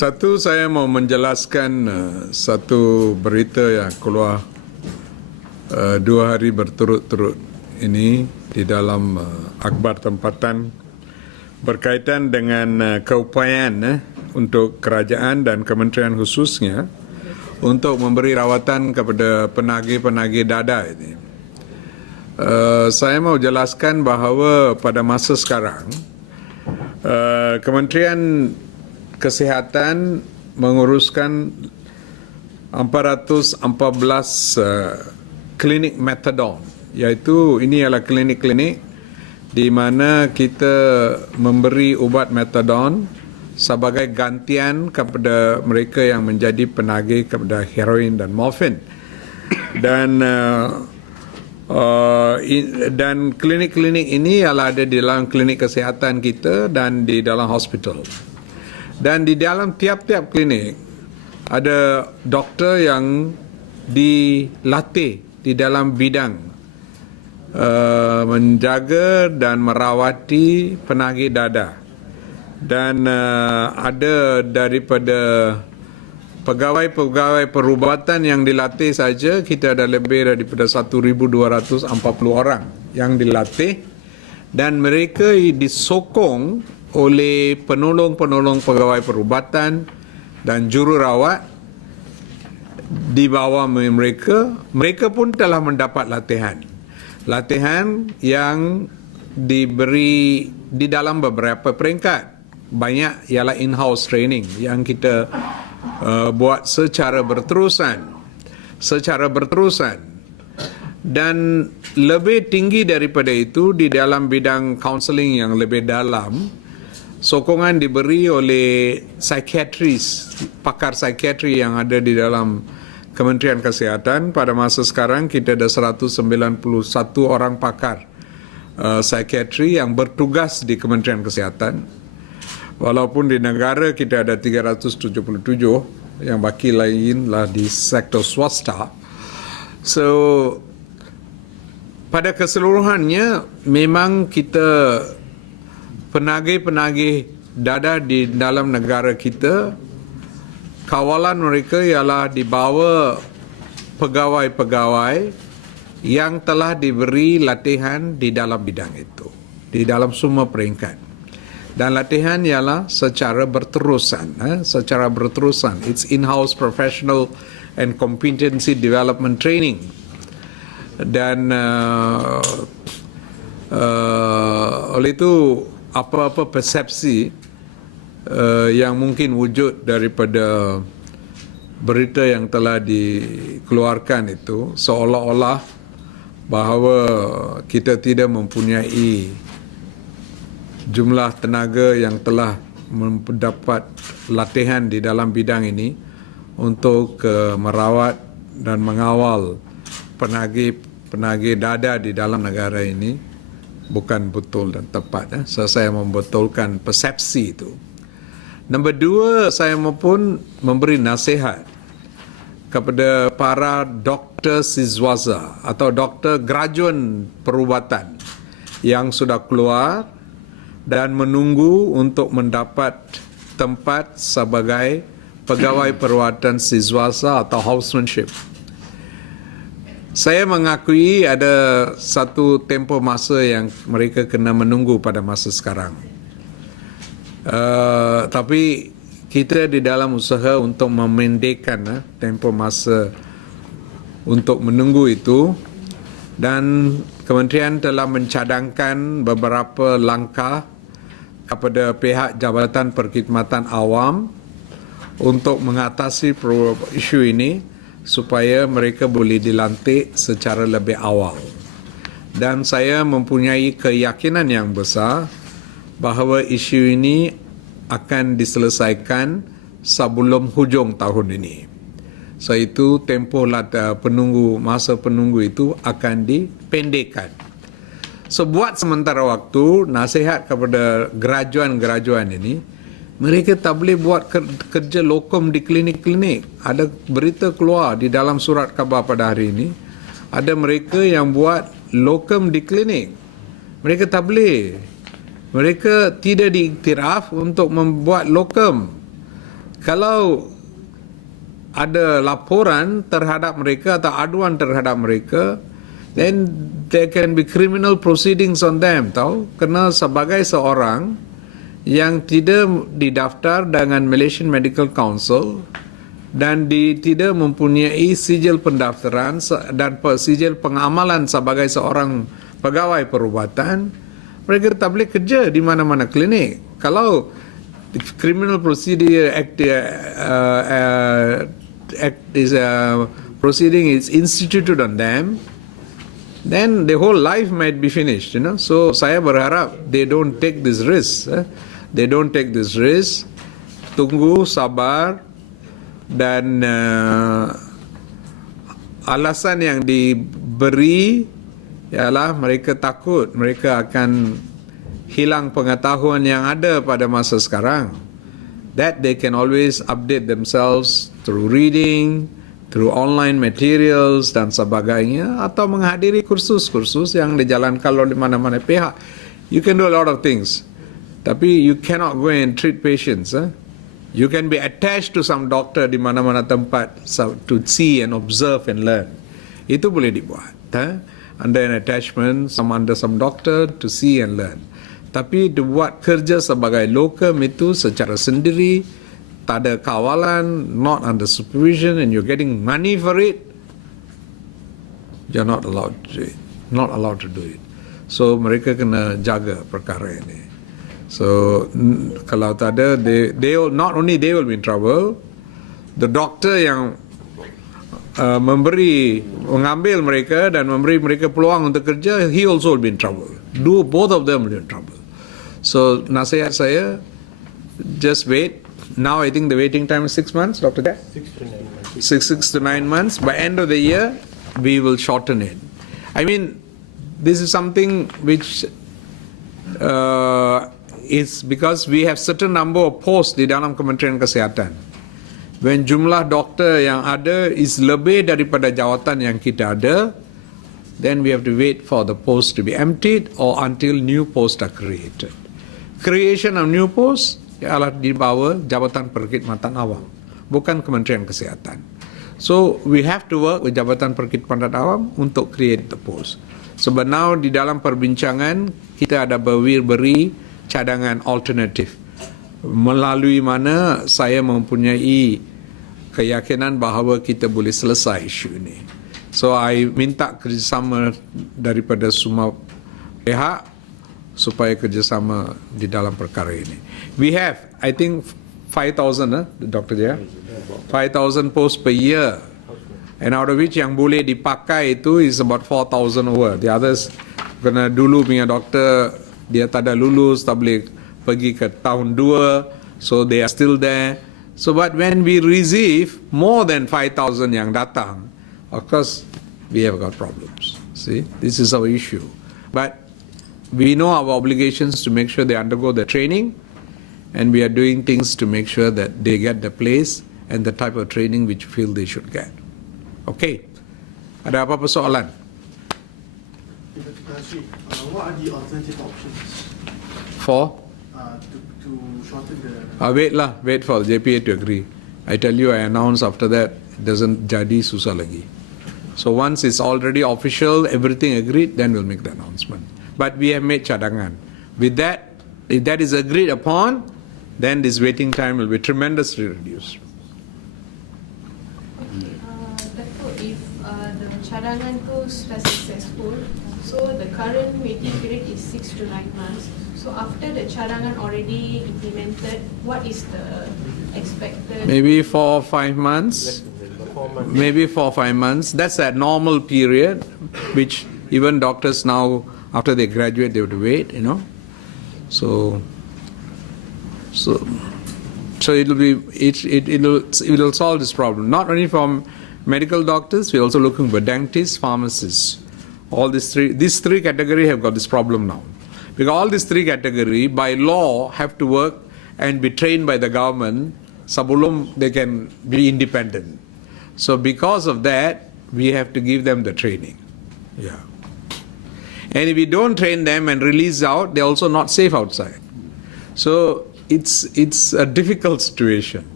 Satu, saya mau menjelaskan satu berita yang keluar 2 hari berturut-turut ini di dalam akhbar tempatan berkaitan dengan keupayaan untuk kerajaan dan kementerian khususnya untuk memberi rawatan kepada penagih-penagih dadah ini. Saya mau jelaskan bahawa pada masa sekarang Kementerian Kesihatan menguruskan 414 klinik metadon, iaitu ini adalah klinik-klinik di mana kita memberi ubat metadon sebagai gantian kepada mereka yang menjadi penagih kepada heroin dan morfin. Dan klinik-klinik ini adalah ada di dalam klinik kesihatan kita dan di dalam hospital. Dan di dalam tiap-tiap klinik ada doktor yang dilatih di dalam bidang menjaga dan merawati penagih dadah. Dan ada daripada pegawai-pegawai perubatan yang dilatih saja, kita ada lebih daripada 1,240 orang yang dilatih, dan mereka disokong oleh penolong-penolong pegawai perubatan dan jururawat di bawah mereka. Mereka pun telah mendapat latihan yang diberi di dalam beberapa peringkat. Banyak ialah in-house training yang kita buat secara berterusan. Dan lebih tinggi daripada itu, di dalam bidang counselling yang lebih dalam, sokongan diberi oleh psikiatris, pakar psikiatri yang ada di dalam Kementerian Kesihatan. Pada masa sekarang kita ada 191 orang pakar psikiatri yang bertugas di Kementerian Kesihatan. Walaupun di negara kita ada 377, yang baki lainlah di sektor swasta. So, pada keseluruhannya memang kita penagih-penagih dadah di dalam negara kita, kawalan mereka ialah di bawah pegawai-pegawai yang telah diberi latihan di dalam bidang itu, di dalam semua peringkat. Dan latihan ialah secara berterusan. It's in-house professional and competency development training. Dan oleh itu, apa-apa persepsi yang mungkin wujud daripada berita yang telah dikeluarkan itu, seolah-olah bahawa kita tidak mempunyai jumlah tenaga yang telah mendapat latihan di dalam bidang ini untuk merawat dan mengawal penagih dadah di dalam negara ini, bukan betul dan tepat. So, saya membetulkan persepsi itu. Nombor 2, saya pun memberi nasihat kepada para doktor siswaza atau doktor graduan perubatan yang sudah keluar dan menunggu untuk mendapat tempat sebagai pegawai perubatan siswasa atau housemanship. Saya mengakui ada satu tempoh masa yang mereka kena menunggu pada masa sekarang. Tapi kita di dalam usaha untuk memendekkan tempoh masa untuk menunggu itu, dan kementerian telah mencadangkan beberapa langkah kepada pihak Jabatan Perkhidmatan Awam untuk mengatasi isu ini supaya mereka boleh dilantik secara lebih awal. Dan saya mempunyai keyakinan yang besar bahawa isu ini akan diselesaikan sebelum hujung tahun ini. So, itu tempoh masa penunggu itu akan dipendekkan. So, buat sementara waktu, nasihat kepada graduan-graduan ini, mereka tak boleh buat kerja lokum di klinik-klinik. Ada berita keluar di dalam surat khabar pada hari ini, ada mereka yang buat lokum di klinik. Mereka tak boleh. Mereka tidak diiktiraf untuk membuat lokum. Kalau ada laporan terhadap mereka atau aduan terhadap mereka, then there can be criminal proceedings on them, tahu? Kerana sebagai seorang yang tidak didaftar dengan Malaysian Medical Council dan tidak mempunyai sijil pendaftaran dan sijil pengamalan sebagai seorang pegawai perubatan, mereka tak boleh kerja di mana-mana klinik. Kalau Criminal Procedure Act, proceeding is instituted on them, then the whole life might be finished, you know. So saya berharap they don't take this risk. They don't take this risk. Tunggu, sabar, dan alasan yang diberi ialah mereka takut mereka akan hilang pengetahuan yang ada pada masa sekarang. That they can always update themselves through reading, through online materials dan sebagainya, atau menghadiri kursus-kursus yang dijalankan oleh mana-mana pihak. You can do a lot of things, tapi you cannot go and treat patients. You can be attached to some doctor di mana-mana tempat to see and observe and learn. Itu boleh dibuat. Under an attachment, under some doctor to see and learn. Tapi dibuat kerja sebagai locum itu secara sendiri, tak ada kawalan, not under supervision, and you're getting money for it, you're not allowed to do it. Not allowed to do it. So mereka kena jaga perkara ini. So kalau tak ada, they will, not only they will be in trouble, the doctor yang mengambil mereka dan memberi mereka peluang untuk kerja, he also will be in trouble. Both of them will be in trouble. So nasihat saya, just wait. Now I think the waiting time is 6 months, Dr. Dad? 6 to 9 months. By end of the year, we will shorten it. I mean, this is something which is because we have certain number of posts di dalam Kementerian Kesihatan. When jumlah doktor yang ada is lebih daripada jawatan yang kita ada, then we have to wait for the post to be emptied or until new posts are created. Creation of new posts ialah di bawah Jabatan Perkhidmatan Awam, bukan Kementerian Kesihatan. So we have to work with Jabatan Perkhidmatan Awam untuk create the post. Sebab now di dalam perbincangan kita ada beri cadangan alternatif melalui mana saya mempunyai keyakinan bahawa kita boleh selesai isu ini. So I minta kerjasama daripada semua pihak supaya kerjasama di dalam perkara ini. We have, I think, 5,000, Dr. Jaya? 5,000 posts per year. And out of which yang boleh dipakai itu is about 4,000 over. The others, kena dulu punya doktor, dia tak ada lulus, tak boleh pergi ke tahun 2, so they are still there. So but when we receive more than 5,000 yang datang, of course, we have got problems. See, this is our issue. But we know our obligations to make sure they undergo the training, and we are doing things to make sure that they get the place and the type of training which we feel they should get. Okay. Ada apa-apa soalan? What are the alternative options For? to shorten the... Wait for the JPA to agree. I tell you, I announce after that, it doesn't jadi susah lagi. So once it's already official, everything agreed, then we'll make the announcement. But we have made cadangan. With that, if that is agreed upon, then this waiting time will be tremendously reduced. Datuk, if the cadangan tu sudah successful, so the current waiting period is 6 to 9 months. So after the cadangan already implemented, what is the expected? Maybe 4 or 5 months. Maybe 4 or 5 months. That's a normal period, which even doctors now, after they graduate, they have to wait, you know. So it will solve this problem. Not only from medical doctors, we're also looking for dentists, pharmacists. All these three categories have got this problem now. Because all these three categories, by law, have to work and be trained by the government sebelum they can be independent. So because of that, we have to give them the training. Yeah. And if we don't train them and release out, they're also not safe outside. So it's a difficult situation.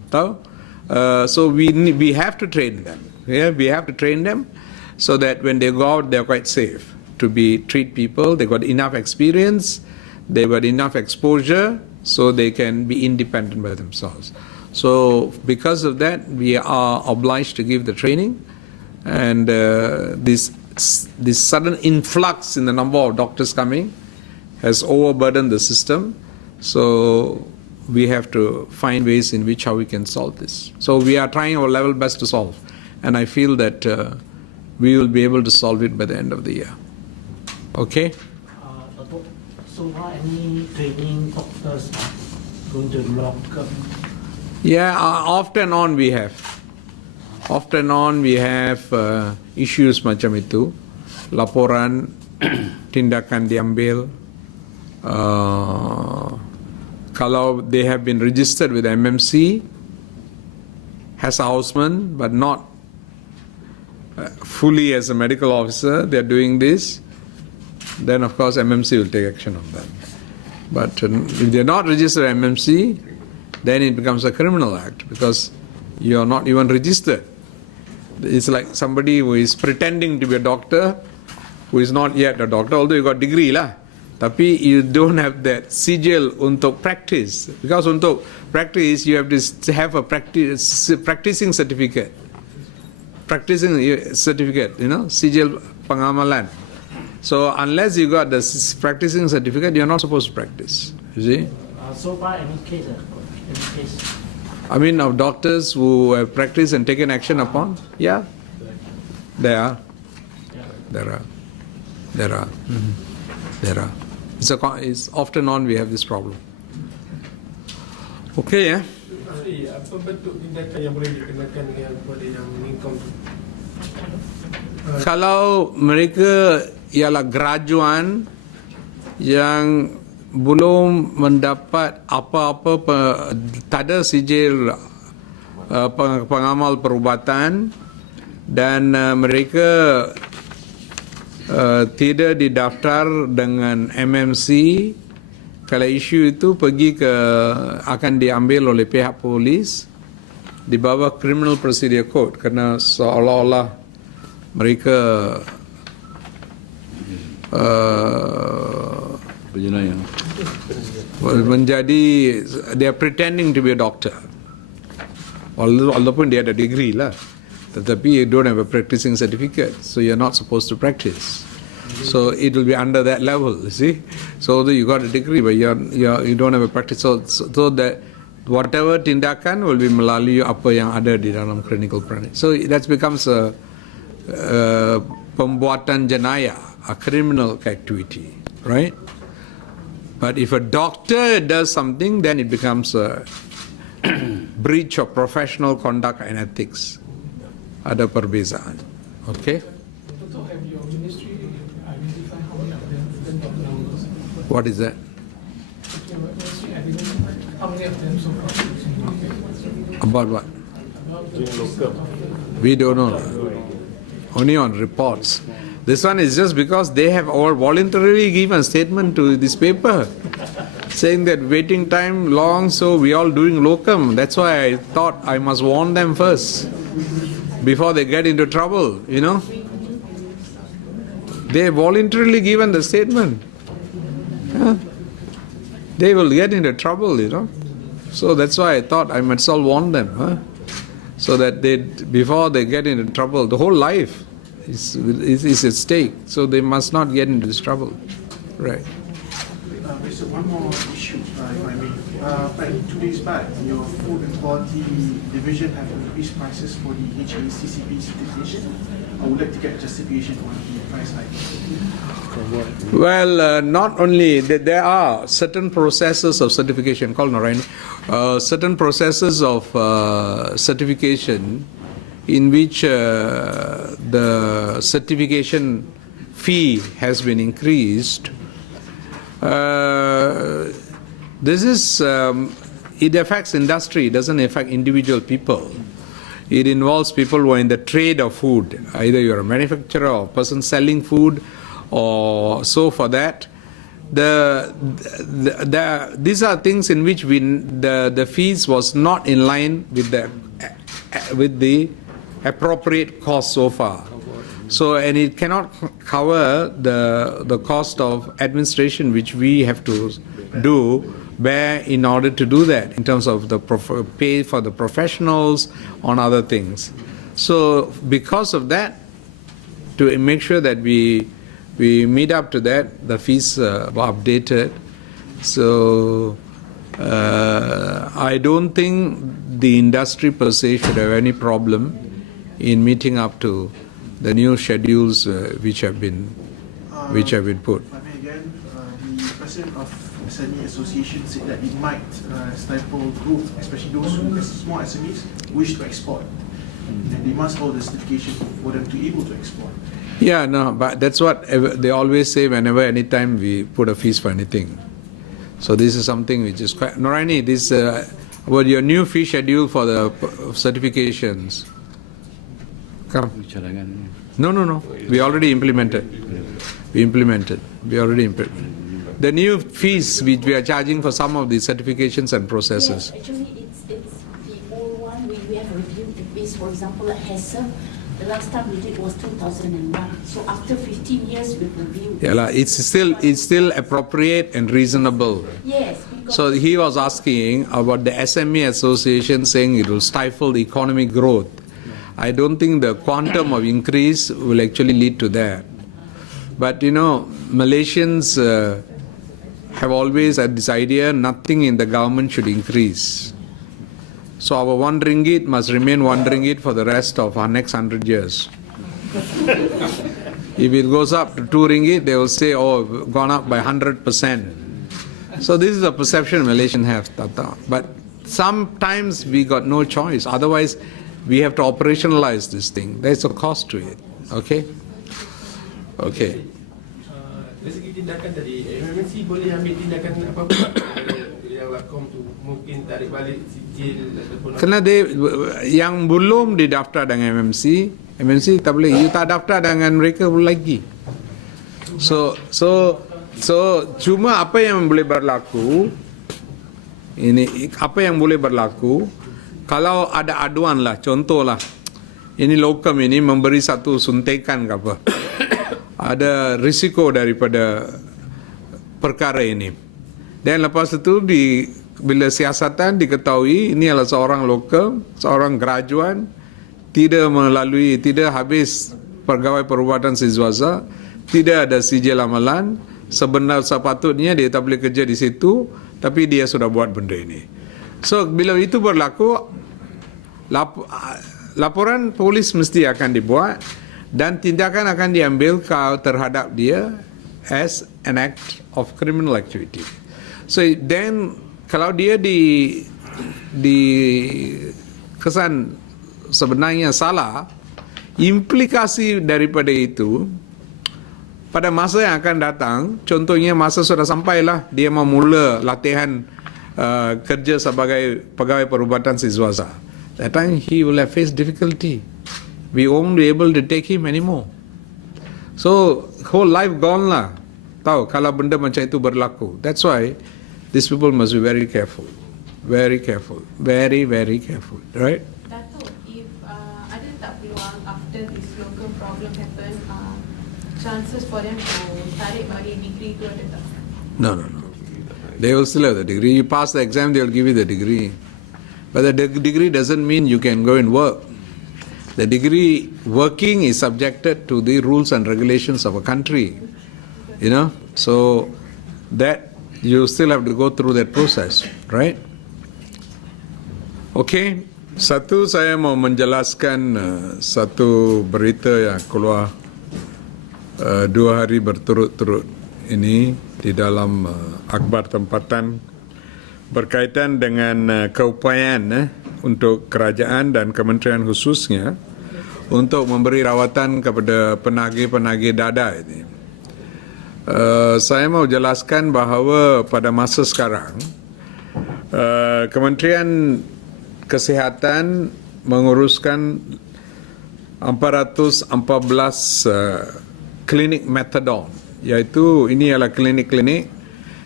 Tahu? So we have to train them. Yeah, we have to train them so that when they go out, they're quite safe to treat people. They got enough experience, they got enough exposure, so they can be independent by themselves. So because of that, we are obliged to give the training, and this sudden influx in the number of doctors coming has overburdened the system. So we have to find ways in which how we can solve this. So we are trying our level best to solve, and I feel that we will be able to solve it by the end of the year. Okay? Datuk, so are any training doctors going to lock up? Yeah, off and on we have. Off and on we have issues macam itu. Laporan, tindakan diambil. Kalau they have been registered with MMC as a houseman, but not fully as a medical officer, they are doing this, then of course MMC will take action on that. But if they are not registered MMC, then it becomes a criminal act because you are not even registered. It's like somebody who is pretending to be a doctor who is not yet a doctor, although you got degree lah. Tapi you don't have that sigil untuk practice. Because untuk practice, you have to have a practicing certificate. Practicing certificate, sigil pengamalan. So unless you got the practicing certificate, you're not supposed to practice. You see? So far, any case? I mean, of doctors who have practiced and taken action upon? Yeah. There are. It's often on we have this problem. Okay, yeah? Apa bentuk tindakan yang boleh dikenakan kepada yang mengingkong? Kalau mereka ialah graduan yang belum mendapat apa-apa, tak ada sijil pengamal perubatan, dan mereka tidak didaftar dengan MMC, kalau isu itu akan diambil oleh pihak polis di bawah Criminal Procedure Code, kerana seolah-olah mereka penjenayah menjadi, they are pretending to be a doctor, walaupun dia ada degree lah, tetapi you don't have a practicing certificate, so you're not supposed to practice. So it will be under that level, you see. So although you got a degree, but you don't have a practice, so that whatever tindakan will be melalui apa yang ada di dalam clinical practice. So that becomes a pembuatan jenayah, a criminal activity, right? But if a doctor does something, then it becomes a breach of professional conduct and ethics. Ada perbezaan. Okay? Have your ministry identified how many of them numbers? What is that? Your ministry identified how many of them so far? About what? About We don't know. Only on reports. This one is just because they have all voluntarily given a statement to this paper saying that waiting time long, so we all doing locum. That's why I thought I must warn them first before they get into trouble, They voluntarily given the statement. Yeah. They will get into trouble, So that's why I thought I must all warn them, so that before they get into trouble, the whole life is at stake. So they must not get into this trouble. Right. So one more issue, if I may. 2 days back, your Food and Quality Division have increased prices for the HACCP certification. I would like to get justification on the price hike. Well, not only there are certain processes of certification, certain processes of certification in which the certification fee has been increased. This is, it affects industry, it doesn't affect individual people. It involves people who are in the trade of food. Either you're a manufacturer or a person selling food, or so for that, these are things in which the fees was not in line with the appropriate cost so far. So, and it cannot cover the cost of administration which we have to bear in order to do that, in terms of the pay for the professionals on other things. So, because of that, to make sure that we meet up to that, the fees were updated. So, I don't think the industry per se should have any problem in meeting up to the new schedules which have been put. If I may again, the president of SME Association said that it might stifle growth, especially those who, as small SMEs, wish to export. And they must hold the certification for them to be able to export. Yeah, no, but that's what they always say whenever, anytime we put a fees for anything. So this is something which is quite... Noraini, this about your new fee schedule for the certifications. Come. No. We already implemented. We already implemented. The new fees which we are charging for some of the certifications and processes. Yes, actually, it's the old one. We have reviewed the fees. For example, like HESA, the last time we did was 2001. So after 15 years, we've reviewed. Yeah, it's still appropriate and reasonable. Yes. So he was asking about the SME Association saying it will stifle the economic growth. I don't think the quantum of increase will actually lead to that. But you know, Malaysians have always had this idea, nothing in the government should increase. So our 1 ringgit must remain 1 ringgit for the rest of our next 100 years. If it goes up to 2 ringgit, they will say, oh, gone up by 100%. So this is a perception Malaysians have, Tata. But sometimes we got no choice. Otherwise, we have to operationalize this thing. There's a cost to it. Okay? Okay. Dari segi tindakan tadi, MMC boleh ambil tindakan apa-apa yang lakom tu, mungkin tarik balik sijil ataupun Kerana yang belum didaftar dengan MMC tak boleh. You tak daftar dengan mereka lagi. So cuma apa yang boleh berlaku, kalau ada aduan lah, contohlah, ini lokum ini memberi satu suntikan ke apa, ada risiko daripada perkara ini. Dan lepas itu bila siasatan diketahui ini adalah seorang lokum, seorang graduan, tidak habis pegawai perubatan siswasa, tidak ada sijil amalan, sepatutnya dia tak boleh kerja di situ, tapi dia sudah buat benda ini. So bila itu berlaku, laporan polis mesti akan dibuat dan tindakan akan diambil terhadap dia as an act of criminal activity. So then kalau dia di kesan sebenarnya salah, implikasi daripada itu pada masa yang akan datang, contohnya masa sudah sampailah dia memula latihan kerja sebagai pegawai perubatan siswasa. That time he will have faced difficulty. We won't be able to take him anymore. So whole life gone lah. Tahu kalau benda macam itu berlaku. That's why these people must be very careful. Very careful. Very, very careful. Right? Datuk, if ada tak peluang after this local problem happen, chances for them to tarik balik degree tu ada tak? No. They will still have the degree. You pass the exam, they will give you the degree. But the degree doesn't mean you can go and work. The degree working is subjected to the rules and regulations of a country. You know? So that you still have to go through that process, right? Okay. Satu, saya mau menjelaskan satu berita yang keluar 2 hari berturut-turut ini di dalam akhbar tempatan berkaitan dengan keupayaan untuk kerajaan dan kementerian khususnya untuk memberi rawatan kepada penagih-penagih dadah ini. Saya mau jelaskan bahawa pada masa sekarang Kementerian Kesihatan menguruskan 414 klinik metadon, iaitu ini adalah klinik-klinik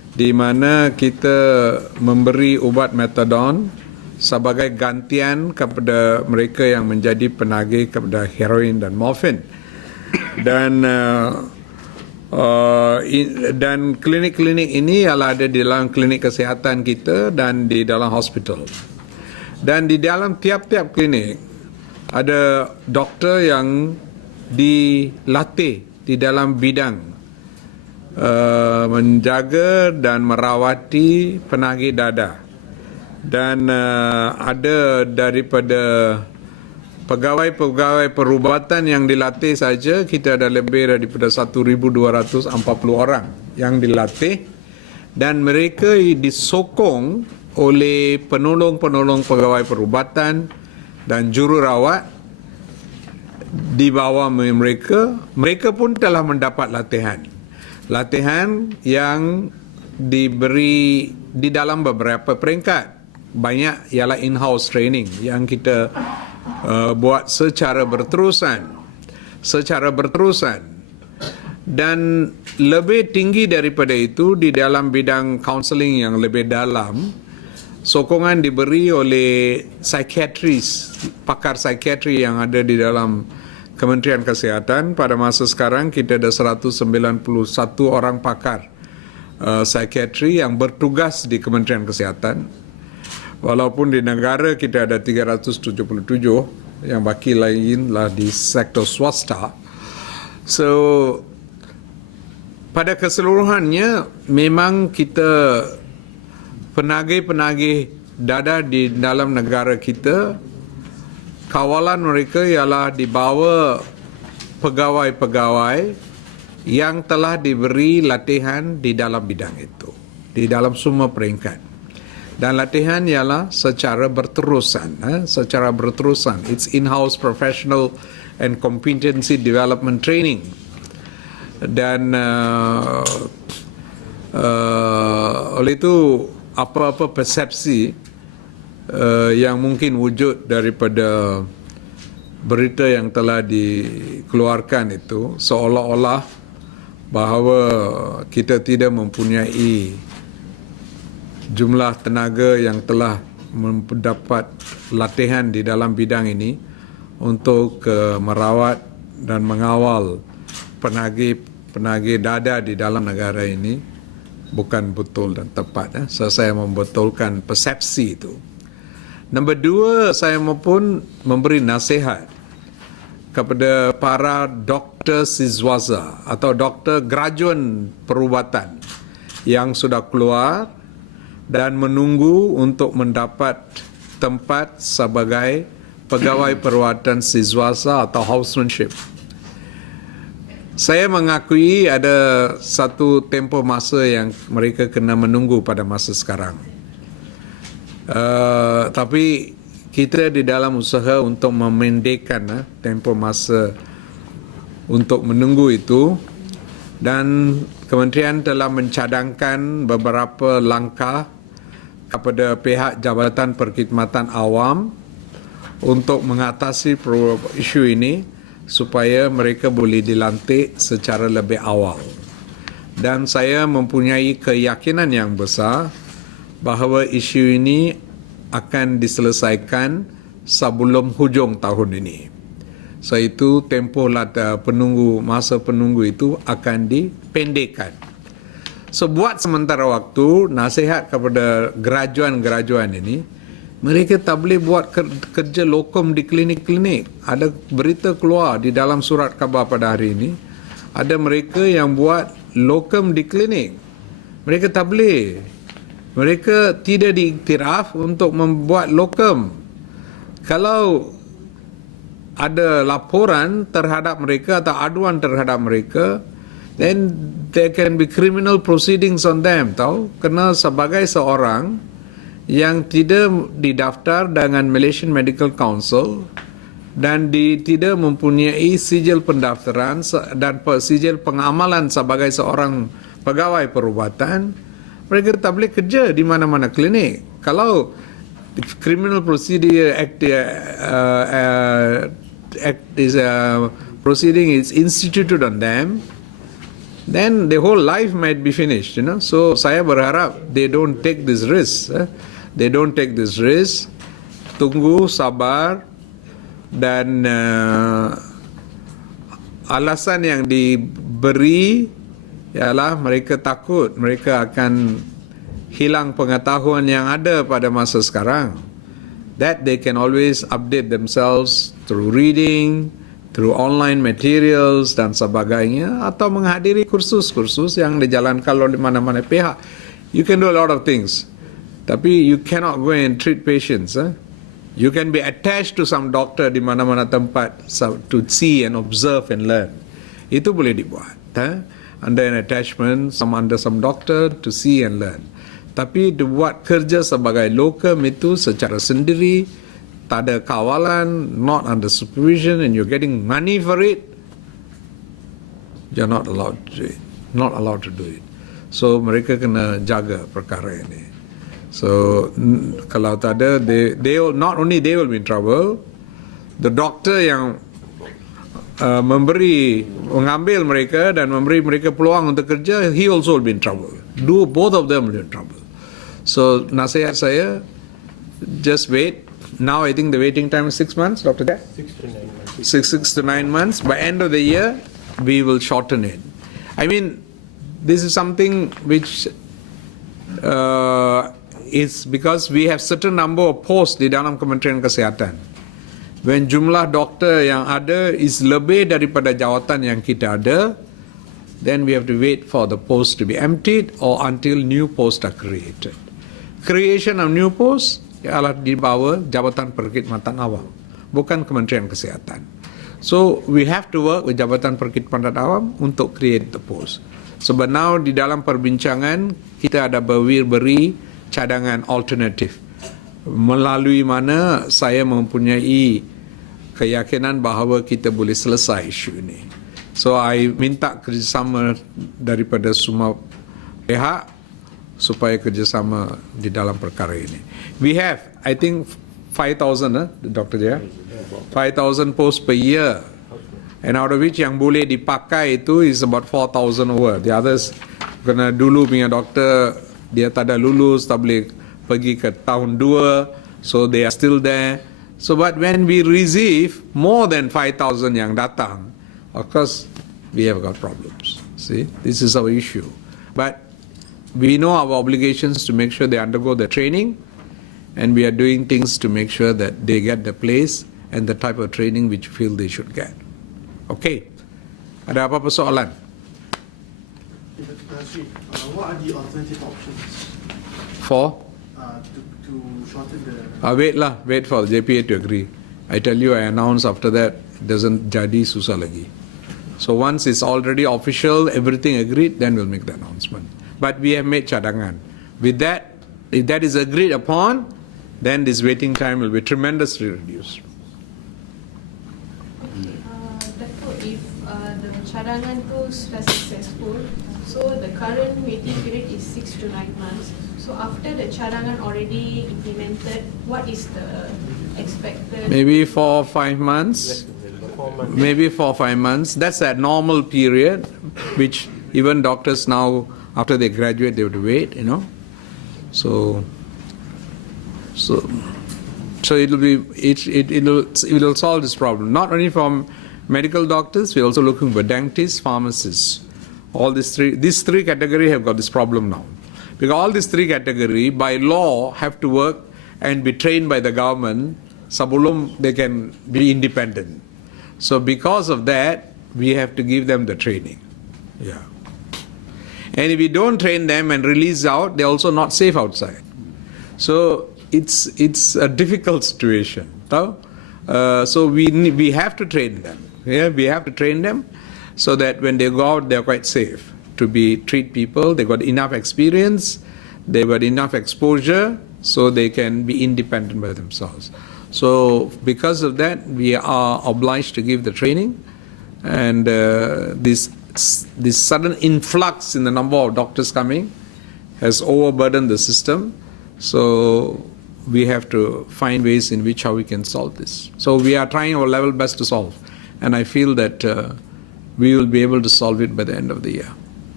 di mana kita memberi ubat metadon sebagai gantian kepada mereka yang menjadi penagih kepada heroin dan morfin. Dan dan klinik-klinik ini ada di dalam klinik kesihatan kita dan di dalam hospital. Dan di dalam tiap-tiap klinik ada doktor yang dilatih di dalam bidang menjaga dan merawati penagih dadah. Dan ada daripada pegawai-pegawai perubatan yang dilatih saja, kita ada lebih daripada 1,240 orang yang dilatih, dan mereka disokong oleh penolong-penolong pegawai perubatan dan jururawat di bawah mereka. Mereka pun telah mendapat latihan yang diberi di dalam beberapa peringkat. Banyak ialah in-house training yang kita buat secara berterusan, dan lebih tinggi daripada itu di dalam bidang counselling yang lebih dalam. Sokongan diberi oleh psikiatris, pakar psikiatri yang ada di dalam Kementerian Kesihatan. Pada masa sekarang kita ada 191 orang pakar psikiatri yang bertugas di Kementerian Kesihatan. Walaupun di negara kita ada 377, yang baki lainlah di sektor swasta. So, pada keseluruhannya memang kita penagih-penagih dadah di dalam negara kita, kawalan mereka ialah di bawah pegawai-pegawai yang telah diberi latihan di dalam bidang itu, di dalam semua peringkat. Dan latihan ialah secara berterusan. It's in-house professional and competency development training. Dan oleh itu, apa-apa persepsi yang mungkin wujud daripada berita yang telah dikeluarkan itu, seolah-olah bahawa kita tidak mempunyai jumlah tenaga yang telah mendapat latihan di dalam bidang ini untuk merawat dan mengawal penagih dadah di dalam negara ini, bukan betul dan tepat. So, saya membetulkan persepsi itu. Nombor 2, saya pun memberi nasihat kepada para doktor siswaza atau doktor graduan perubatan yang sudah keluar dan menunggu untuk mendapat tempat sebagai pegawai perubatan siswasa atau housemanship. Saya mengakui ada satu tempoh masa yang mereka kena menunggu pada masa sekarang. Tapi kita di dalam usaha untuk memendekkan tempoh masa untuk menunggu itu, dan kementerian telah mencadangkan beberapa langkah kepada pihak Jabatan Perkhidmatan Awam untuk mengatasi isu ini supaya mereka boleh dilantik secara lebih awal. Dan saya mempunyai keyakinan yang besar bahawa isu ini akan diselesaikan sebelum hujung tahun ini. So itu tempoh masa penunggu itu akan dipendekkan. So buat sementara waktu, nasihat kepada graduan-graduan ini, mereka tak boleh buat kerja lokum di klinik-klinik. Ada berita keluar di dalam surat khabar pada hari ini, ada mereka yang buat lokum di klinik. Mereka tak boleh. Mereka tidak diiktiraf untuk membuat lokum. Kalau ada laporan terhadap mereka atau aduan terhadap mereka, then there can be criminal proceedings on them, tahu? Kerana sebagai seorang yang tidak didaftar dengan Malaysian Medical Council dan tidak mempunyai sijil pendaftaran dan sijil pengamalan sebagai seorang pegawai perubatan, mereka tak boleh kerja di mana-mana klinik. Kalau Criminal Procedure Act proceeding is instituted on them, then the whole life might be finished, you know. So saya berharap they don't take this risk. They don't take this risk. Tunggu, sabar, dan alasan yang diberi ialah mereka takut mereka akan hilang pengetahuan yang ada pada masa sekarang. That they can always update themselves through reading, through online materials dan sebagainya, atau menghadiri kursus-kursus yang dijalankan oleh mana-mana pihak. You can do a lot of things, tapi you cannot go and treat patients. You can be attached to some doctor di mana-mana tempat to see and observe and learn. Itu boleh dibuat. Under an attachment, under some doctor to see and learn. Tapi dibuat kerja sebagai locum itu secara sendiri, tak ada kawalan, not under supervision, and you're getting money for it, you're not allowed to do it. Not allowed to do it. So mereka kena jaga perkara ini. So kalau tak ada, they will, not only they will be in trouble, the doctor yang mengambil mereka dan memberi mereka peluang untuk kerja, he also will be in trouble. Both of them will be in trouble. So nasihat saya, just wait. Now I think the waiting time is 6 months, Dr. Jack? 6 to 9 months. 6 to 9 months. By end of the year, we will shorten it. I mean, this is something which is because we have certain number of posts di dalam Kementerian Kesihatan. When jumlah doktor yang ada is lebih daripada jawatan yang kita ada, then we have to wait for the post to be emptied or until new posts are created. Creation of new posts ialah di bawah Jabatan Perkhidmatan Awam, bukan Kementerian Kesihatan. So we have to work with Jabatan Perkhidmatan Awam untuk create the post. Sebab now di dalam perbincangan kita ada beri cadangan alternatif melalui mana saya mempunyai keyakinan bahawa kita boleh selesai isu ini. So I minta kerjasama daripada semua pihak supaya kerjasama di dalam perkara ini. We have, I think, 5,000, Dr. Jaya? 5,000 posts per year. And out of which yang boleh dipakai itu is about 4,000 over. The others, kena dulu punya doktor, dia tak ada lulus, tak boleh pergi ke tahun 2, so they are still there. So but when we receive more than 5,000 yang datang, of course, we have got problems. See, this is our issue. But we know our obligations to make sure they undergo the training, and we are doing things to make sure that they get the place and the type of training which we feel they should get. Okay. Ada apa persoalan? What are the alternative options For? to shorten the... Wait for the JPA to agree. I tell you, I announce after that, doesn't jadi susah lagi. So once it's already official, everything agreed, then we'll make the announcement. But we have made cadangan. With that, if that is agreed upon, then this waiting time will be tremendously reduced. Datuk, if the cadangan tu sudah successful, so the current waiting period is 6 to 9 months. So after the cadangan already implemented, what is the expected? Maybe 4 or 5 months. 4 months. Maybe 4 or 5 months. That's a normal period, which even doctors now, after they graduate, they have to wait, you know. So it will solve this problem. Not only from medical doctors, we're also looking for dentists, pharmacists. All these three categories have got this problem now. Because all these three categories, by law, have to work and be trained by the government, sebelum they can be independent. So because of that, we have to give them the training. Yeah. And if we don't train them and release out, they're also not safe outside. So it's a difficult situation. So we have to train them. Yeah, we have to train them so that when they go out, they're quite safe to treat people. They got enough experience, they got enough exposure, so they can be independent by themselves. So because of that, we are obliged to give the training, and this sudden influx in the number of doctors coming has overburdened the system. So we have to find ways in which how we can solve this. So we are trying our level best to solve, and I feel that we will be able to solve it by the end of the year.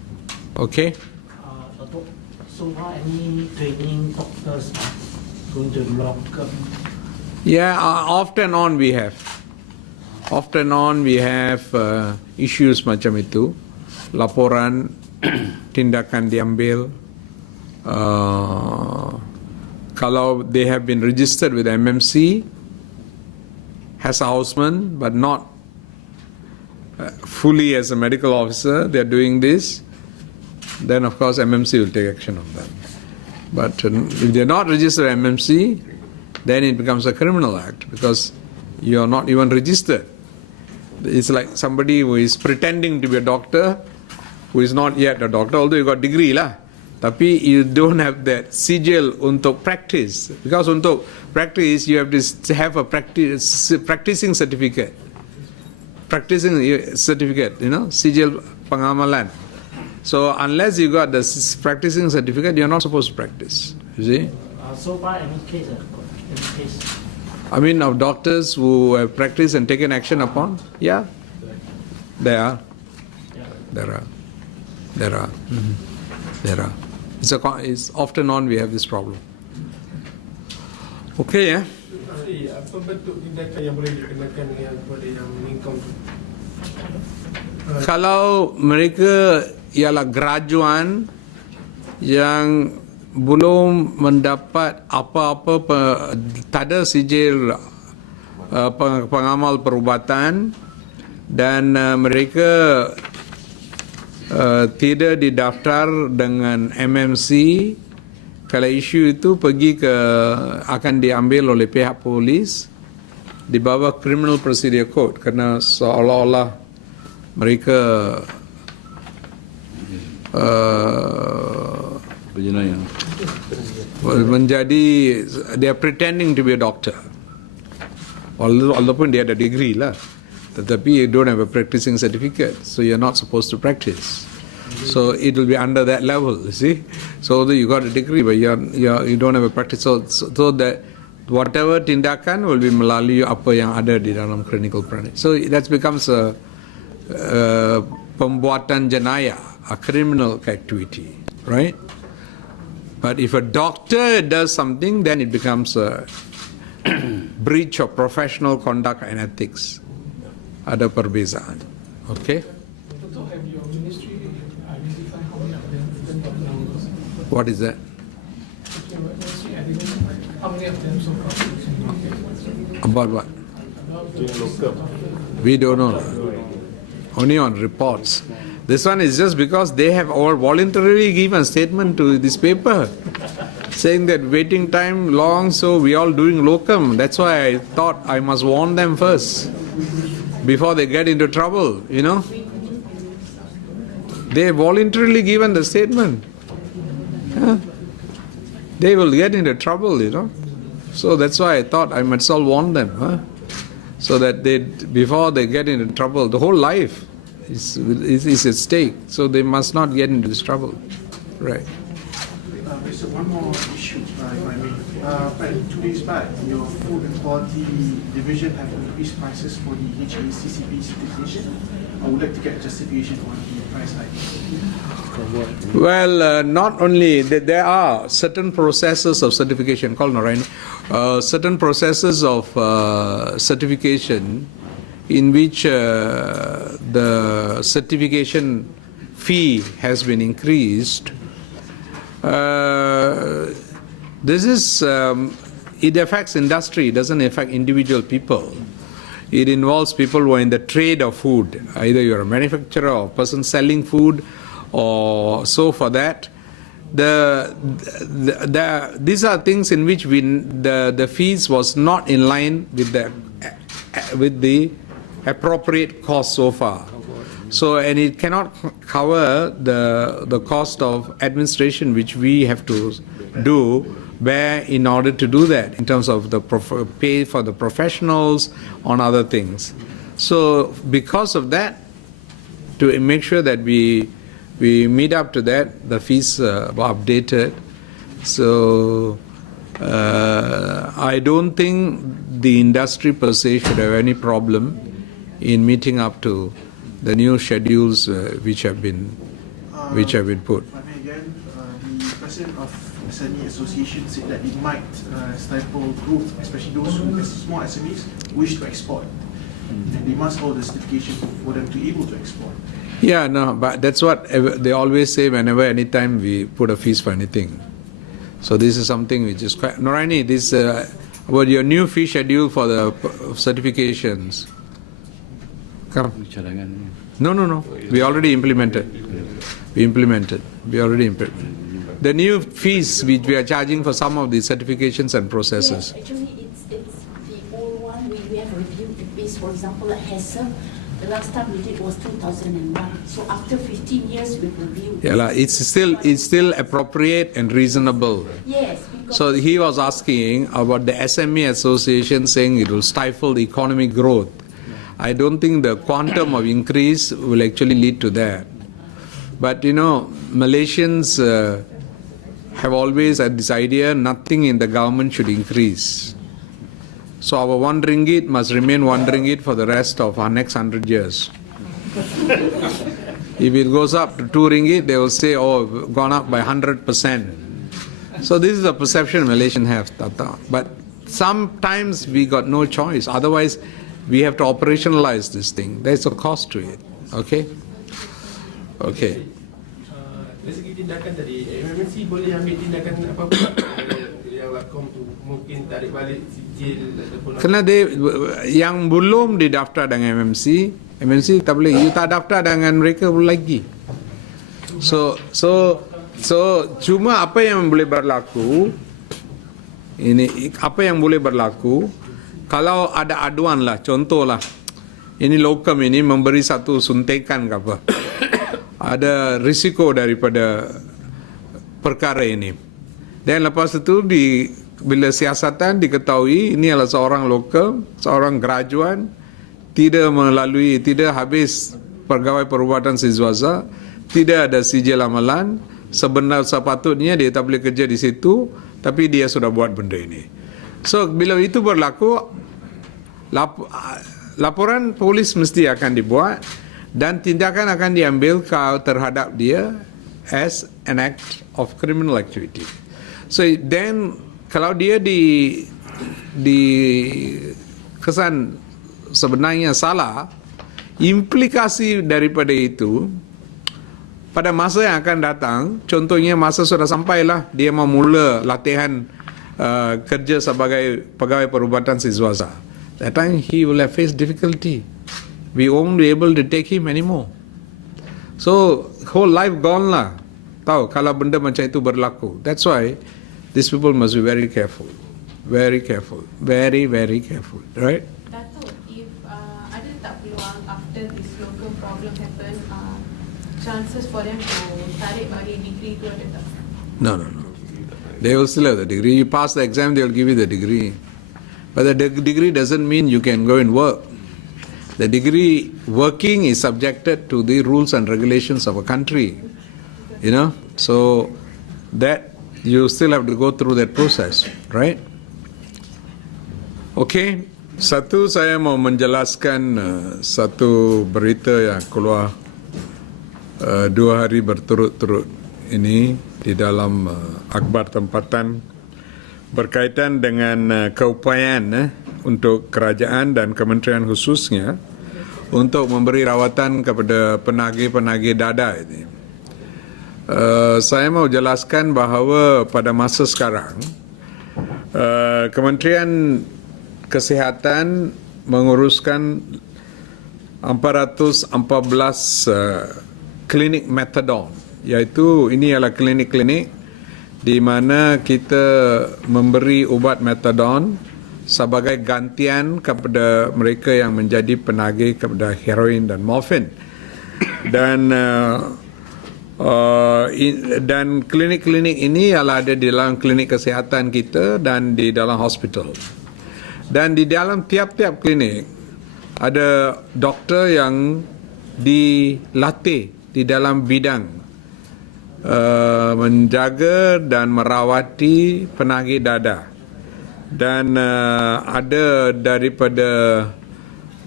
Okay? Datuk, so are any training doctors going to locum? Yeah, off and on we have. Off and on we have issues macam itu. Laporan, tindakan diambil. Kalau they have been registered with MMC as a houseman, but not fully as a medical officer, they are doing this, then of course MMC will take action on them. But if they are not registered MMC, then it becomes a criminal act because you are not even registered. It's like somebody who is pretending to be a doctor, who is not yet a doctor, although you got degree lah. Tapi you don't have that sigil untuk practice. Because untuk practice, you have to have a practicing certificate. Practicing certificate, sigil pengamalan. So unless you got the practicing certificate, you're not supposed to practice. You see? So far, any case? I mean, of doctors who have practiced and taken action upon? Yeah. There are. It's often on we have this problem. Okay, yeah? Apa bentuk tindakan yang boleh dikenakan dengan kepada yang menyingkong tu? Kalau mereka ialah graduan yang belum mendapat apa-apa, tak ada sijil pengamal perubatan dan mereka tidak didaftar dengan MMC, kalau isu itu akan diambil oleh pihak polis di bawah Criminal Procedure Code kerana seolah-olah mereka menjadi, they are pretending to be a doctor, walaupun dia ada degree lah, tetapi you don't have a practicing certificate, so you're not supposed to practice. So it will be under that level, you see. So you got a degree, but you don't have a practice. So that whatever tindakan will be melalui apa yang ada di dalam clinical practice. So that becomes a pembuatan jenayah, a criminal activity, right? But if a doctor does something, then it becomes a breach of professional conduct and ethics. Ada perbezaan. Okay? Have your ministry identified how many of them even got numbers? What is that? Your ministry identified how many of them so far? About what? About We don't know. Only on reports. This one is just because they have all voluntarily given a statement to this paper saying that waiting time long, so we all doing locum. That's why I thought I must warn them first before they get into trouble, They voluntarily given the statement. They will get into trouble, So that's why I thought I might all warn them, so that before they get into trouble, the whole life is at stake. So they must not get into this trouble. Right. There's one more issue, if I may. 2 days back, your Food and Quality Division have increased prices for the HACCP certification. I would like to get justification on the price hike. Well, not only there are certain processes of certification called certain processes of certification in which the certification fee has been increased. This is it affects industry, it doesn't affect individual people. It involves people who are in the trade of food. Either you're a manufacturer or a person selling food, or so for that. These are things in which the fees was not in line with the appropriate cost so far. So, and it cannot cover the cost of administration which we have to do in order to do that, in terms of the pay for the professionals on other things. So because of that, to make sure that we meet up to that, the fees were updated. So I don't think the industry per se should have any problem in meeting up to the new schedules which have been which have been put. If I may again, the president of SME Association said that it might stifle growth, especially those who, as small SMEs, wish to export. And they must hold the certification for them to be able to export. Yeah, no, but that's what they always say whenever, anytime we put a fees for anything. So this is something which is quite... Noraini, this about your new fee schedule for the certifications. Come. No. We already implemented. We already implemented. The new fees which we are charging for some of the certifications and processes. Yes, actually, it's the old one. We have reviewed the fees. For example, like HESM, the last time we did was 2001. So after 15 years, we've reviewed. Yeah, it's still appropriate and reasonable. Yes. Because So he was asking about the SME association saying it will stifle the economic growth. I don't think the quantum of increase will actually lead to that. But you know, Malaysians have always had this idea nothing in the government should increase. So our 1 ringgit must remain 1 ringgit for the rest of our next 100 years. If it goes up to 2 ringgit, they will say, oh, gone up by 100%. So this is a perception Malaysians have, Tata. But sometimes we got no choice. Otherwise, we have to operationalize this thing. There's a cost to it. Okay? Okay. Dari segi tindakan tadi, MMC boleh ambil tindakan apa-apa yang lakom tu, mungkin tarik balik sijil ataupun Kerana dia yang belum didaftar dengan MMC tak boleh. You tak daftar dengan mereka boleh lagi. So cuma apa yang boleh berlaku kalau ada aduan lah, contohlah ini lokum ini memberi satu suntikan ke apa, ada risiko daripada perkara ini, dan lepas itu bila siasatan diketahui ini adalah seorang lokum, seorang graduan, tidak habis pegawai perubatan siswasa, tidak ada sijil amalan, sepatutnya dia tak boleh kerja di situ, tapi dia sudah buat benda ini. So bila itu berlaku, laporan polis mesti akan dibuat dan tindakan akan diambil terhadap dia as an act of criminal activity. So then kalau dia di kesan sebenarnya salah, implikasi daripada itu pada masa yang akan datang, contohnya masa sudah sampailah dia memula latihan kerja sebagai pegawai perubatan siswasa, that time he will have faced difficulty. We won't be able to take him anymore. So whole life gone lah. Tahu kalau benda macam itu berlaku. That's why these people must be very careful, very careful, very careful, right? Datuk, if ada tak peluang after this local problem happen, chances for them to tarik balik degree tu ada tak? No. They will still have the degree. You pass the exam, they will give you the degree. But the degree doesn't mean you can go and work. The degree working is subjected to the rules and regulations of a country. You know? So that you still have to go through that process, right? Okay. Satu, saya mau menjelaskan satu berita yang keluar 2 hari berturut-turut ini di dalam akhbar tempatan berkaitan dengan keupayaan untuk kerajaan dan kementerian khususnya untuk memberi rawatan kepada penagih-penagih dadah ini. Saya mau jelaskan bahawa pada masa sekarang Kementerian Kesihatan menguruskan 414 klinik methadone, iaitu ini adalah klinik-klinik di mana kita memberi ubat methadone sebagai gantian kepada mereka yang menjadi penagih kepada heroin dan morfin. Dan klinik-klinik ini adalah ada di dalam klinik kesihatan kita dan di dalam hospital. Dan di dalam tiap-tiap klinik ada doktor yang dilatih di dalam bidang menjaga dan merawati penagih dadah. Dan ada daripada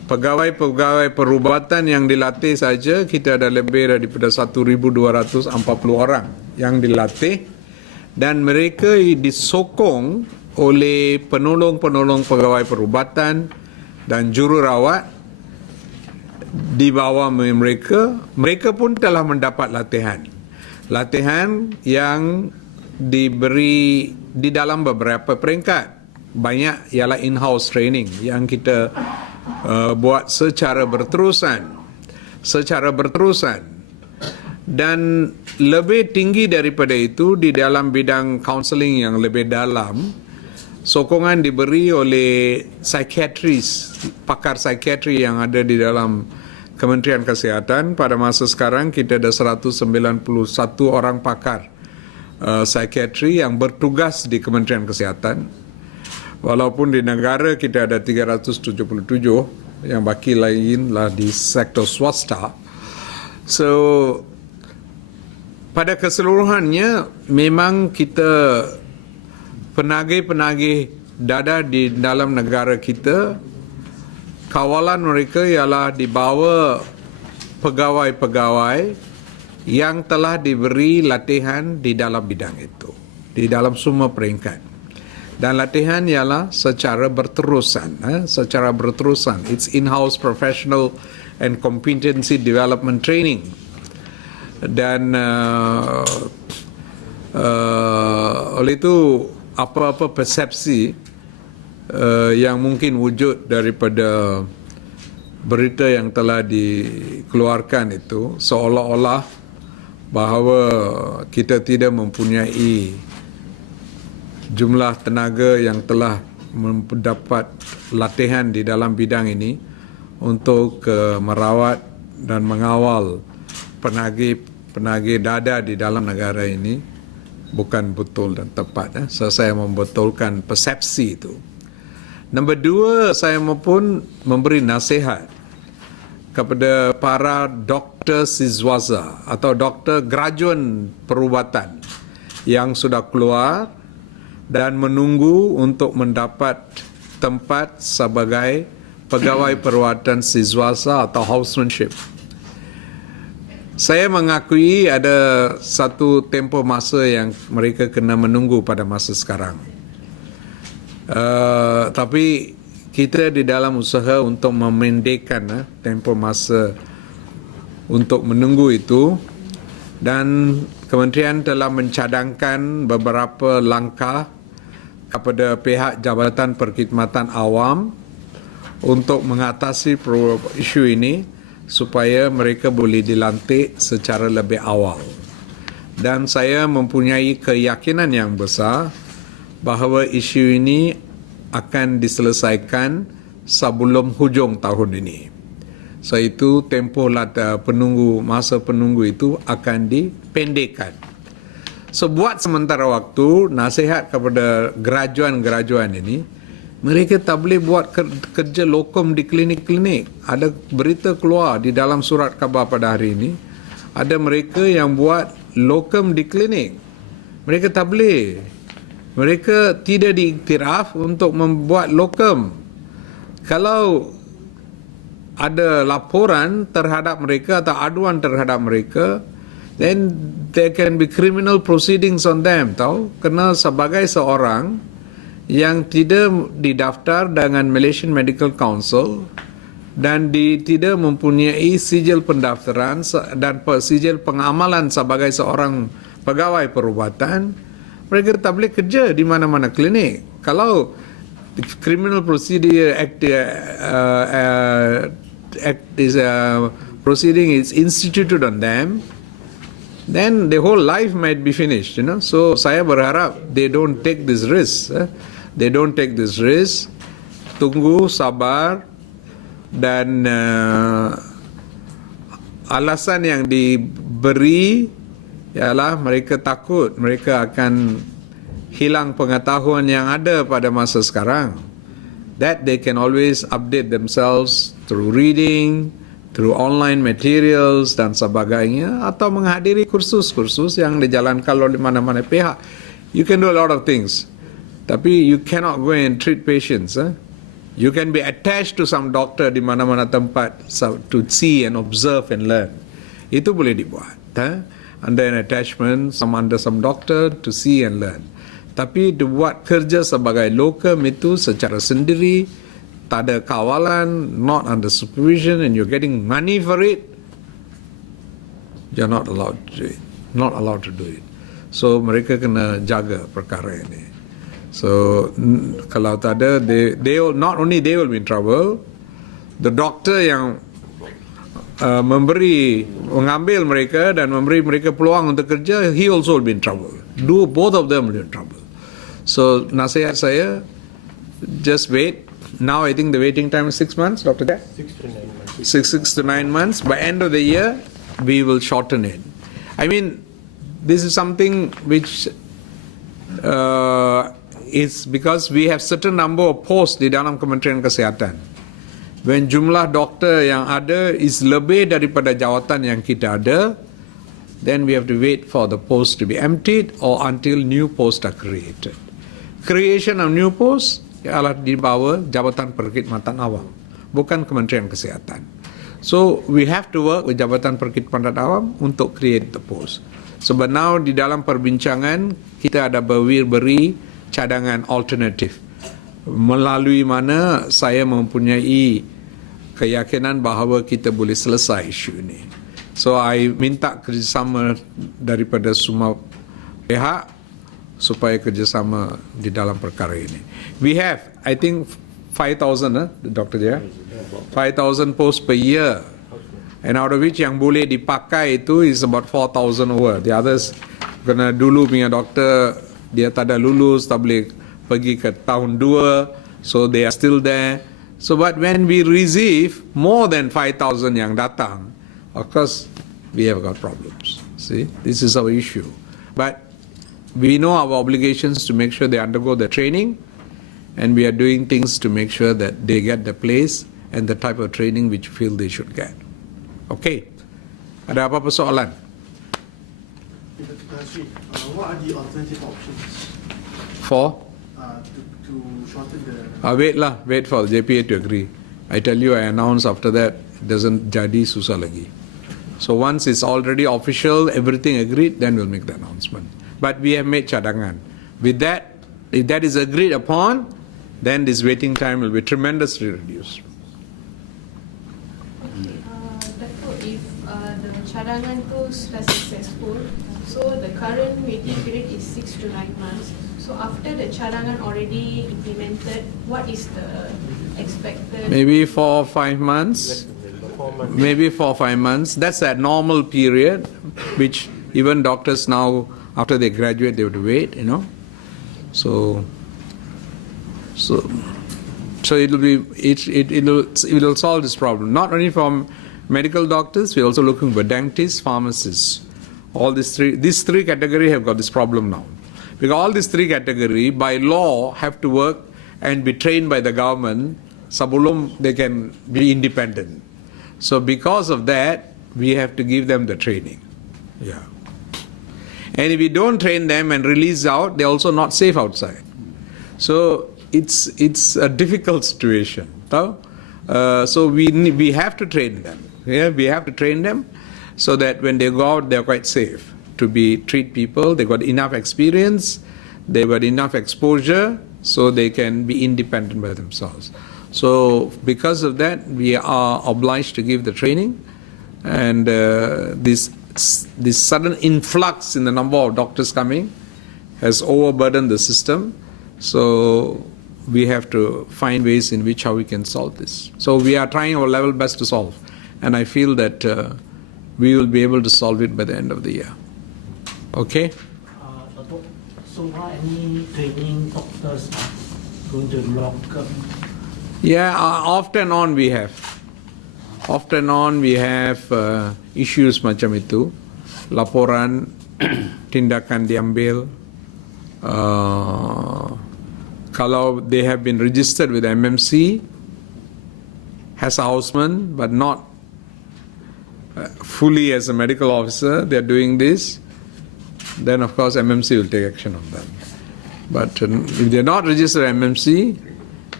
pegawai-pegawai perubatan yang dilatih saja kita ada lebih daripada 1,240 orang yang dilatih, dan mereka disokong oleh penolong-penolong pegawai perubatan dan jururawat di bawah mereka pun telah mendapat latihan yang diberi di dalam beberapa peringkat. Banyak ialah in-house training yang kita buat secara berterusan, dan lebih tinggi daripada itu di dalam bidang counselling yang lebih dalam, sokongan diberi oleh psikiatris, pakar psikiatri yang ada di dalam Kementerian Kesihatan. Pada masa sekarang kita ada 191 orang pakar psikiatri yang bertugas di Kementerian Kesihatan. Walaupun di negara kita ada 377, yang baki lainlah di sektor swasta. So, pada keseluruhannya memang kita penagih-penagih dadah di dalam negara kita, kawalan mereka ialah di bawah pegawai-pegawai yang telah diberi latihan di dalam bidang itu, di dalam semua peringkat. Dan latihan ialah secara berterusan. It's in-house professional and competency development training. Dan oleh itu apa-apa persepsi yang mungkin wujud daripada berita yang telah dikeluarkan itu seolah-olah bahawa kita tidak mempunyai jumlah tenaga yang telah mendapat latihan di dalam bidang ini untuk merawat dan mengawal penagih dadah di dalam negara ini, bukan betul dan tepat. So, saya membetulkan persepsi itu. Nombor dua, saya pun memberi nasihat kepada para doktor siswaza atau doktor graduan perubatan yang sudah keluar dan menunggu untuk mendapat tempat sebagai pegawai perubatan siswaza atau housemanship. Saya mengakui ada satu tempoh masa yang mereka kena menunggu pada masa sekarang. Tapi kita di dalam usaha untuk memendekkan tempoh masa untuk menunggu itu, dan kementerian telah mencadangkan beberapa langkah kepada pihak Jabatan Perkhidmatan Awam untuk mengatasi isu ini supaya mereka boleh dilantik secara lebih awal. Dan saya mempunyai keyakinan yang besar bahawa isu ini akan diselesaikan sebelum hujung tahun ini. So itu tempoh masa penunggu itu akan dipendekkan. So buat sementara waktu, nasihat kepada graduan-graduan ini, mereka tak boleh buat kerja lokum di klinik-klinik. Ada berita keluar di dalam surat khabar pada hari ini, ada mereka yang buat lokum di klinik. Mereka tak boleh. Mereka tidak diiktiraf untuk membuat lokum. Kalau ada laporan terhadap mereka atau aduan terhadap mereka, then there can be criminal proceedings on them, tahu? Kerana sebagai seorang yang tidak didaftar dengan Malaysian Medical Council dan tidak mempunyai sijil pendaftaran dan sijil pengamalan sebagai seorang pegawai perubatan, mereka tak boleh kerja di mana-mana klinik. Kalau Criminal Procedure Act proceeding is instituted on them, then the whole life might be finished, you know. So saya berharap they don't take this risk. They don't take this risk. Tunggu, sabar, dan alasan yang diberi ialah mereka takut mereka akan hilang pengetahuan yang ada pada masa sekarang. That they can always update themselves through reading, through online materials dan sebagainya, atau menghadiri kursus-kursus yang dijalankan oleh mana-mana pihak. You can do a lot of things, tapi you cannot go and treat patients You can be attached to some doctor di mana-mana tempat to see and observe and learn. Itu boleh dibuat. Under an attachment, under some doctor to see and learn. Tapi dibuat kerja sebagai locum itu secara sendiri, tak ada kawalan, not under supervision, and you're getting money for it, you're not allowed to do it. Not allowed to do it. So mereka kena jaga perkara ini. So kalau tak ada, they will, not only they will be in trouble, the doctor yang mengambil mereka dan memberi mereka peluang untuk kerja, he also will be in trouble. Both of them will be in trouble. So nasihat saya, just wait. Now I think the waiting time is 6 months, Dr. Jack? 6 to 9 months. 6 to 9 months. By end of the year, we will shorten it. I mean, this is something which is because we have certain number of posts di dalam Kementerian Kesihatan. When jumlah doktor yang ada is lebih daripada jawatan yang kita ada, then we have to wait for the post to be emptied or until new posts are created. Creation of new posts ialah di bawah Jabatan Perkhidmatan Awam, bukan Kementerian Kesihatan. So we have to work with Jabatan Perkhidmatan Awam untuk create the post. So but now di dalam perbincangan kita ada beri cadangan alternatif melalui mana saya mempunyai keyakinan bahawa kita boleh selesai isu ini. So I minta kerjasama daripada semua pihak supaya kerjasama di dalam perkara ini. We have, I think, 5,000, Dr. Jaya? 5,000 posts per year. And out of which yang boleh dipakai itu is about 4,000 over. The others, kena dulu punya doktor, dia tak ada lulus, tak boleh pergi ke tahun 2, so they are still there. So but when we receive more than 5,000 yang datang, of course, we have got problems. See, this is our issue. But we know our obligations to make sure they undergo the training, and we are doing things to make sure that they get the place and the type of training which we feel they should get. Okay. Ada apa-apa soalan? Datuk Seri, what are the alternative options For? to shorten the... Wait for the JPA to agree. I tell you, I announce after that, it doesn't jadi susah lagi. So once it's already official, everything agreed, then we'll make the announcement. But we have made cadangan. With that, if that is agreed upon, then this waiting time will be tremendously reduced. Datuk, if the cadangan tu sudah successful, so the current waiting period is 6 to 9 months. So after the cadangan already implemented, what is the expected? Maybe 4 or 5 months. Maybe 4 or 5 months. That's a normal period, which even doctors now, after they graduate, they have to wait, you know. So it will solve this problem. Not only from medical doctors, we're also looking for dentists, pharmacists. All these three categories have got this problem now. Because all these three categories, by law, have to work and be trained by the government sebelum they can be independent. So because of that, we have to give them the training. Yeah. And if we don't train them and release out, they're also not safe outside. So it's a difficult situation. So we have to train them. Yeah, we have to train them so that when they go out, they're quite safe to treat people. They've got enough experience, they've got enough exposure, so they can be independent by themselves. So because of that, we are obliged to give the training, and this sudden influx in the number of doctors coming has overburdened the system. So we have to find ways in which how we can solve this. So we are trying our level best to solve, and I feel that we will be able to solve it by the end of the year. Okay? So are any training doctors going to lock up? Yeah, off and on we have. Off and on we have issues macam itu. Laporan, tindakan diambil. Kalau they have been registered with MMC as a houseman, but not fully as a medical officer, they are doing this, then of course MMC will take action on them. But if they are not registered MMC,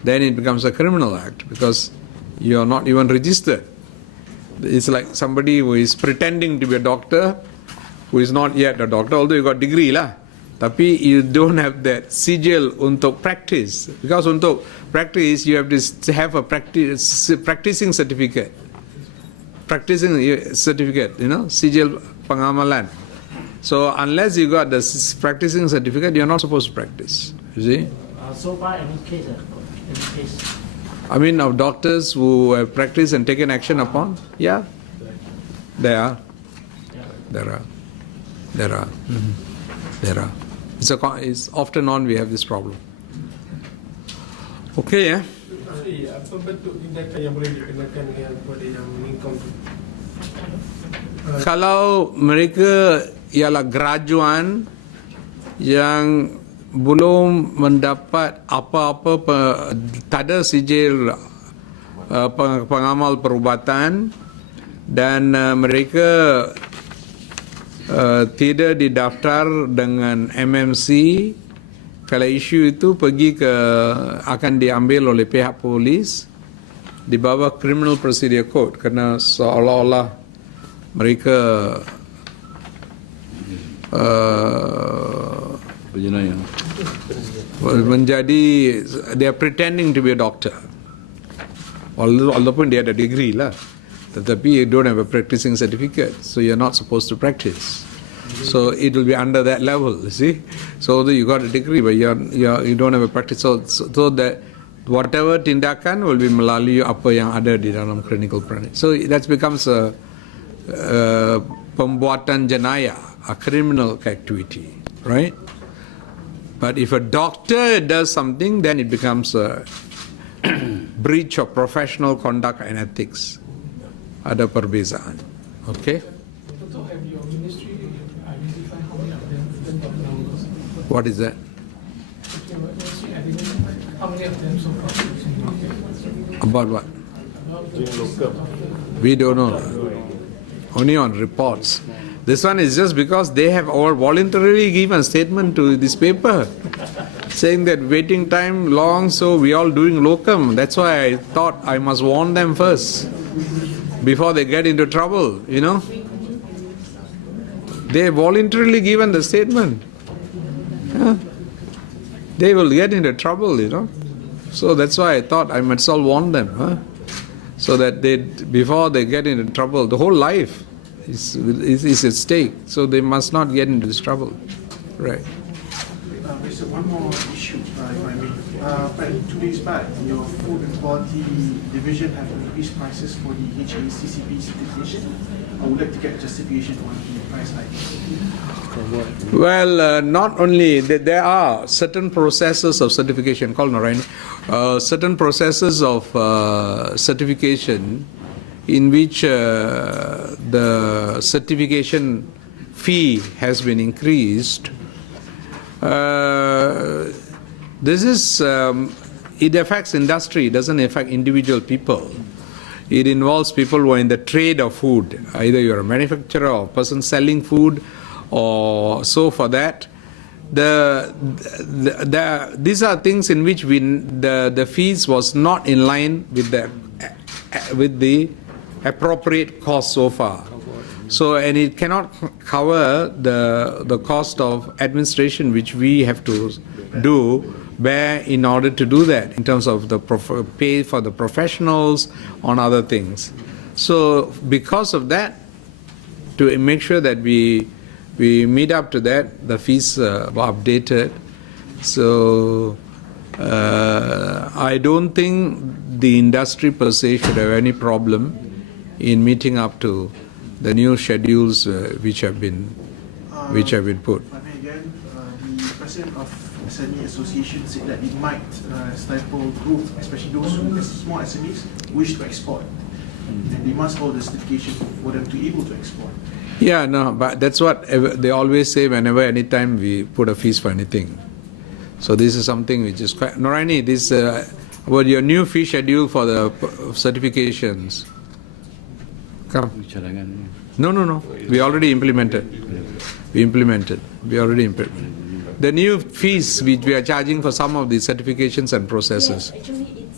then it becomes a criminal act because you are not even registered. It's like somebody who is pretending to be a doctor who is not yet a doctor, although you got degree lah. Tapi you don't have that sigil untuk practice. Because untuk practice, you have to have a practicing certificate. Practicing certificate, sigil pengamalan. So unless you got the practicing certificate, you're not supposed to practice. You see? So far, any case? I mean, of doctors who have practiced and taken action upon? Yeah. There are. It's often on we have this problem. Okay, yeah? Apa bentuk tindakan yang boleh dikenakan kepada yang mengingkong tu? Kalau mereka ialah graduan yang belum mendapat apa-apa, tak ada sijil pengamal perubatan dan mereka tidak didaftar dengan MMC, kalau isu itu akan diambil oleh pihak polis di bawah Criminal Procedure Code kerana seolah-olah mereka they are pretending to be a doctor, walaupun dia ada degree lah, tetapi you don't have a practicing certificate, so you're not supposed to practice. So it will be under that level, you see. So although you got a degree, but you don't have a practice, so that whatever tindakan will be melalui apa yang ada di dalam clinical practice. So that becomes a pembuatan jenayah, a criminal activity, right? But if a doctor does something, then it becomes a breach of professional conduct and ethics. Ada perbezaan. Okay? So have your ministry identified how many of them numbers? What is that? Your ministry identified how many of them so far? About what? We don't know. Only on reports. This one is just because they have all voluntarily given a statement to this paper saying that waiting time long, so we all doing locum. That's why I thought I must warn them first before they get into trouble, They voluntarily given the statement. Yeah. They will get into trouble, So that's why I thought I must all warn them, so that before they get into trouble, the whole life is at stake. So they must not get into this trouble. Right. There's one more issue, if I may. 2 days back, your Food and Quality Division have increased prices for the HACCP certification. I would like to get justification on the price hike. Well, not only there are certain processes of certification, certain processes of certification in which the certification fee has been increased. This is, it affects industry, it doesn't affect individual people. It involves people who are in the trade of food. Either you're a manufacturer or a person selling food, or so for that. These are things in which the fees was not in line with the appropriate cost so far. So, and it cannot cover the cost of administration which we have to bear in order to do that, in terms of the pay for the professionals on other things. So because of that, to make sure that we meet up to that, the fees were updated. So I don't think the industry per se should have any problem in meeting up to the new schedules which have been put. Again, the president of SME Association said that it might stifle growth, especially those who, as small SMEs, wish to export. And they must hold the certification for them to be able to export. Yeah, no, but that's what they always say whenever, anytime we put a fees for anything. So this is something which is quite... Noraini, this about your new fee schedule for the certifications. Come. No. We already implemented. We already implemented. The new fees which we are charging for some of the certifications and processes. Yes, actually,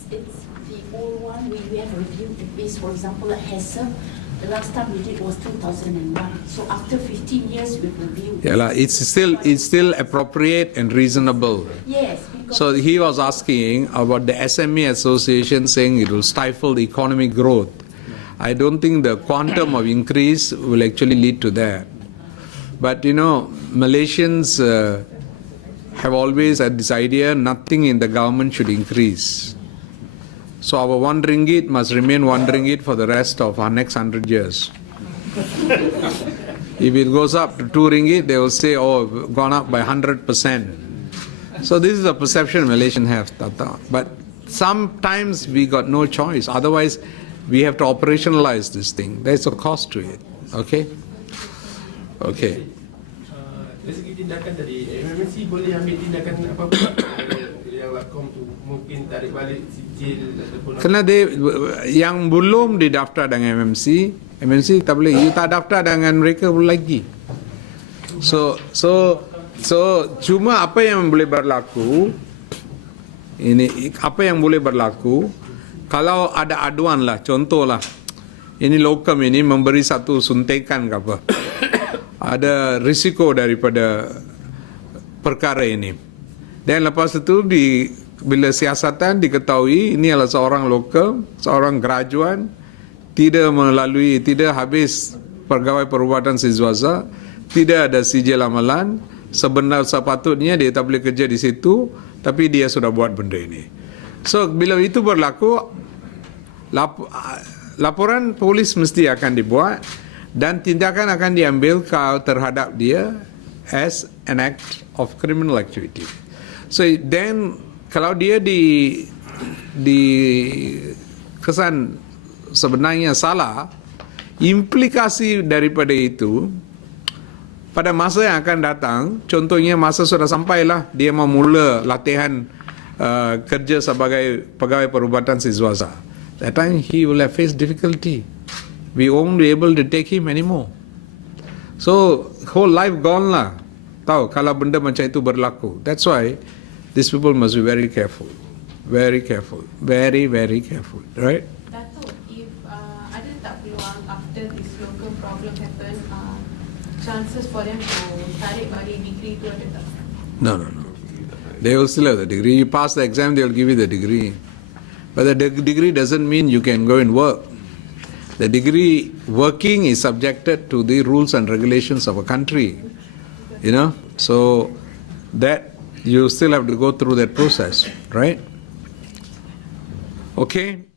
is, for example, like HESM, the last time we did was 2001. So after 15 years, we reviewed. Yeah, lah, it's still appropriate and reasonable. Yes. Because So he was asking about the SME association saying it will stifle the economic growth. I don't think the quantum of increase will actually lead to that. But you know, Malaysians have always had this idea nothing in the government should increase. So our 1 ringgit must remain 1 ringgit for the rest of our next 100 years. If it goes up to 2 ringgit, they will say, oh, gone up by 100%. So this is a perception Malaysians have, Tata. But sometimes we got no choice. Otherwise, we have to operationalize this thing. There's a cost to it. Okay? Okay. Dari segi tindakan tadi, MMC boleh ambil tindakan apa-apa yang lakom tu, mungkin tarik balik sijil ataupun Kerana yang belum didaftar dengan MMC tak boleh. You tak daftar dengan mereka lagi. So cuma apa yang boleh berlaku, kalau ada aduan lah, contohlah, ini lokum ini memberi satu suntikan ke apa, ada risiko daripada perkara ini. Dan lepas itu bila siasatan diketahui ini adalah seorang lokal, seorang graduan, tidak habis pegawai perubatan siswasa, tidak ada sijil amalan, sepatutnya dia tak boleh kerja di situ, tapi dia sudah buat benda ini. So bila itu berlaku, laporan polis mesti akan dibuat dan tindakan akan diambil terhadap dia as an act of criminal activity. So then kalau dia di kesan sebenarnya salah, implikasi daripada itu pada masa yang akan datang, contohnya masa sudah sampailah dia memula latihan kerja sebagai pegawai perubatan siswasa. That time he will have faced difficulty. We won't be able to take him anymore. So whole life gone lah. Tahu kalau benda macam itu berlaku. That's why these people must be very careful. Very careful. Very, very careful. Right? Datuk, if ada tak peluang after this local problem happen, chances for them to tarik balik degree tu ada tak? No. They will still have the degree. You pass the exam, they will give you the degree. But the degree doesn't mean you can go and work. The degree working is subjected to the rules and regulations of a country. You know? So that you still have to go through that process, right? Okay?